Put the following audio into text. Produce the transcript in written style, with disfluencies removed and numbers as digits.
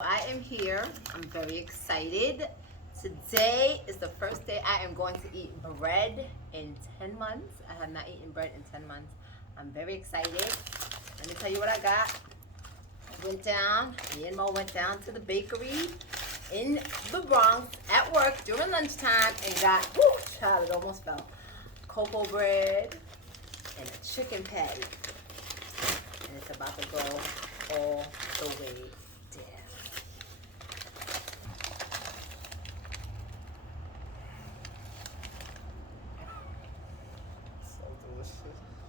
I am here. I'm very excited. Today is the first day I am going to eat bread in 10 months. I have not eaten bread in 10 months. I'm very excited. Let me tell you what I got. Me and Mo went down to the bakery in the Bronx at work during lunchtime and got, child, it almost fell, cocoa bread and a chicken patty. And it's about to go all the way down.